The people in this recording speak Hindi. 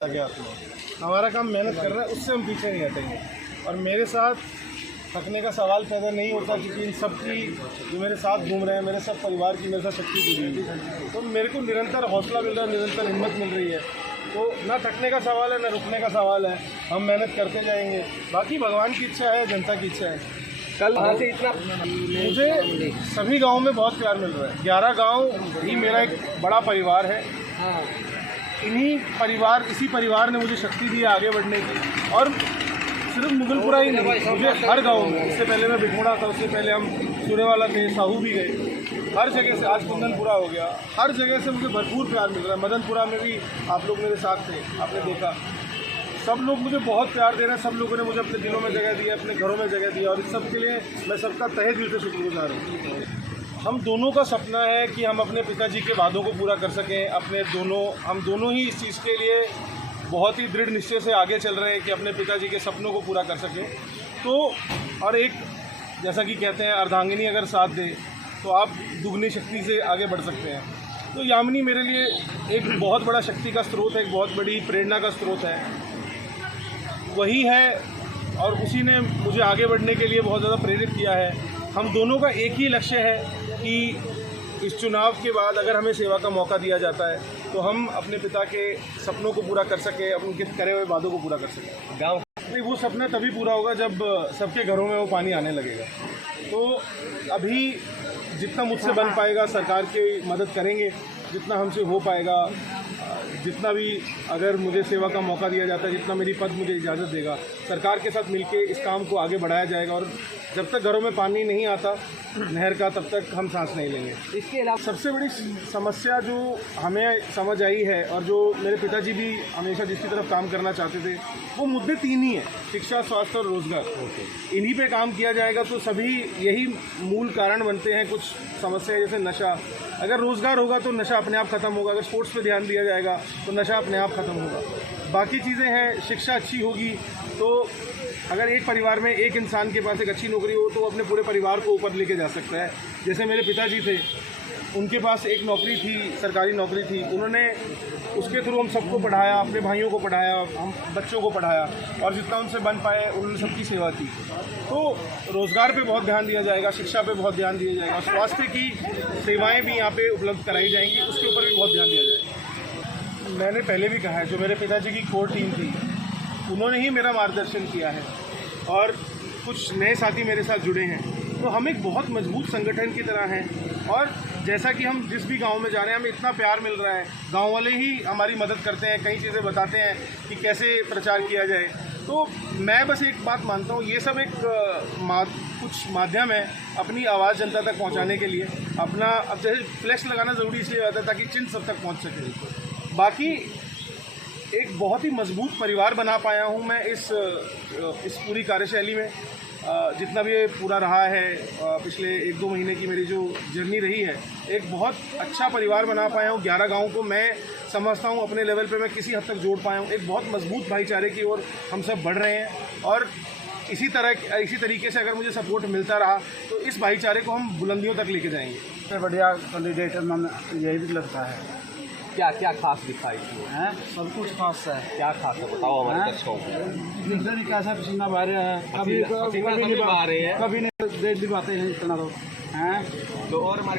हमारा काम मेहनत कर रहा है, उससे हम पीछे नहीं हटेंगे। और मेरे साथ थकने का सवाल पैदा नहीं होता, क्योंकि इन सब की जो मेरे साथ घूम रहे हैं, मेरे सब परिवार की मेरे साथ शक्ति जुड़ी है, तो मेरे को निरंतर हौसला मिल रहा है, निरंतर हिम्मत मिल रही है। तो ना थकने का सवाल है, ना रुकने का सवाल है, हम मेहनत करते जाएंगे। बाकी भगवान की इच्छा है, जनता की इच्छा है। कल से इतना मुझे सभी गाँव में बहुत प्यार मिल रहा है। 11 गाँव ही मेरा एक बड़ा परिवार है। इसी परिवार ने मुझे शक्ति दी आगे बढ़ने की। और सिर्फ मुगलपुरा ही नहीं, मुझे हर गांव में, इससे पहले मैं बिघोड़ा था, उससे पहले हम सूर्यवाला थे, साहू भी गए, हर जगह से, आज कुंदनपुरा हो गया, हर जगह से मुझे भरपूर प्यार मिल रहा है। मदनपुरा में भी आप लोग मेरे साथ थे, आपने देखा, सब लोग मुझे बहुत प्यार दे रहे हैं। सब लोगों ने मुझे अपने दिलों में जगह दी है, अपने घरों में जगह दी है, और इस सब के लिए मैं सबका तहे दिल से शुक्रगुजार हूँ। हम दोनों का सपना है कि हम अपने पिताजी के वादों को पूरा कर सकें। हम दोनों ही इस चीज़ के लिए बहुत ही दृढ़ निश्चय से आगे चल रहे हैं कि अपने पिताजी के सपनों को पूरा कर सकें। तो और एक, जैसा कि कहते हैं, अर्धांगिनी अगर साथ दे तो आप दुगनी शक्ति से आगे बढ़ सकते हैं। तो यामिनी मेरे लिए एक बहुत बड़ा शक्ति का स्रोत है, एक बहुत बड़ी प्रेरणा का स्रोत है, वही है, और उसी ने मुझे आगे बढ़ने के लिए बहुत ज़्यादा प्रेरित किया है। हम दोनों का एक ही लक्ष्य है कि इस चुनाव के बाद अगर हमें सेवा का मौका दिया जाता है तो हम अपने पिता के सपनों को पूरा कर सकें, उनके करे हुए वादों को पूरा कर सकें। गाँव नहीं, वो सपना तभी पूरा होगा जब सबके घरों में वो पानी आने लगेगा। तो अभी जितना मुझसे बन पाएगा सरकार की मदद करेंगे, जितना हमसे हो पाएगा, जितना भी अगर मुझे सेवा का मौका दिया जाता है, जितना मेरी पद मुझे इजाज़त देगा, सरकार के साथ मिलके इस काम को आगे बढ़ाया जाएगा। और जब तक घरों में पानी नहीं आता नहर का, तब तक हम सांस नहीं लेंगे। इसके अलावा सबसे बड़ी समस्या जो हमें समझ आई है, और जो मेरे पिताजी भी हमेशा जिसकी तरफ काम करना चाहते थे, वो मुद्दे 3 ही हैं: शिक्षा, स्वास्थ्य और रोजगार। इन्हीं पे काम किया जाएगा तो सभी यही मूल कारण बनते हैं। कुछ समस्याएं जैसे नशा, अगर रोजगार होगा तो नशा अपने आप खत्म होगा, अगर स्पोर्ट्स पे ध्यान दिया जाएगा तो नशा अपने आप खत्म होगा। बाकी चीज़ें हैं, शिक्षा अच्छी होगी तो अगर एक परिवार में एक इंसान के पास एक अच्छी नौकरी हो तो वो अपने पूरे परिवार को ऊपर लेके जा सकता है। जैसे मेरे पिताजी थे, उनके पास एक नौकरी थी, सरकारी नौकरी थी, उन्होंने उसके थ्रू हम सबको पढ़ाया, अपने भाइयों को पढ़ाया, हम बच्चों को पढ़ाया, और जितना उनसे बन पाए उन्होंने सबकी सेवा की। तो रोज़गार पे बहुत ध्यान दिया जाएगा, शिक्षा पे बहुत ध्यान दिया जाएगा, स्वास्थ्य की सेवाएं भी यहाँ पे उपलब्ध कराई जाएंगी, उसके ऊपर भी बहुत ध्यान दिया जाएगा। मैंने पहले भी कहा है, जो मेरे पिताजी की कोर टीम थी उन्होंने ही मेरा मार्गदर्शन किया है, और कुछ नए साथी मेरे साथ जुड़े हैं, तो हम एक बहुत मजबूत संगठन की तरह हैं। और जैसा कि हम जिस भी गांव में जा रहे हैं, हमें इतना प्यार मिल रहा है, गांव वाले ही हमारी मदद करते हैं, कई चीज़ें बताते हैं कि कैसे प्रचार किया जाए। तो मैं बस एक बात मानता हूँ, ये सब एक कुछ माध्यम है अपनी आवाज़ जनता तक पहुँचाने के लिए। अपना अब जैसे फ्लैक्स लगाना ज़रूरी इसलिए होता है ताकि चिन्ह सब तक पहुँच सके। बाकी एक बहुत ही मजबूत परिवार बना पाया हूँ मैं इस पूरी कार्यशैली में। जितना भी ये पूरा रहा है, पिछले 1-2 महीने की मेरी जो जर्नी रही है, एक बहुत अच्छा परिवार बना पाया हूँ। 11 गाँव को मैं समझता हूँ अपने लेवल पे मैं किसी हद तक जोड़ पाया हूँ। एक बहुत मजबूत भाईचारे की ओर हम सब बढ़ रहे हैं, और इसी तरीके से अगर मुझे सपोर्ट मिलता रहा तो इस भाईचारे को हम बुलंदियों तक लेके जाएंगे। सबसे बढ़िया कैंडिडेट यही भी लगता है। क्या क्या खास दिखा इसमें? हैं, सब कुछ खास है। क्या खास है बताओ हमारे दर्शकों को। जिस तरीके से पसीना बह रहे हैं, कभी पसीना सभी बहा रहे हैं, कभी नहीं दे दिखाते हैं इतना तो हैं। तो और हमारे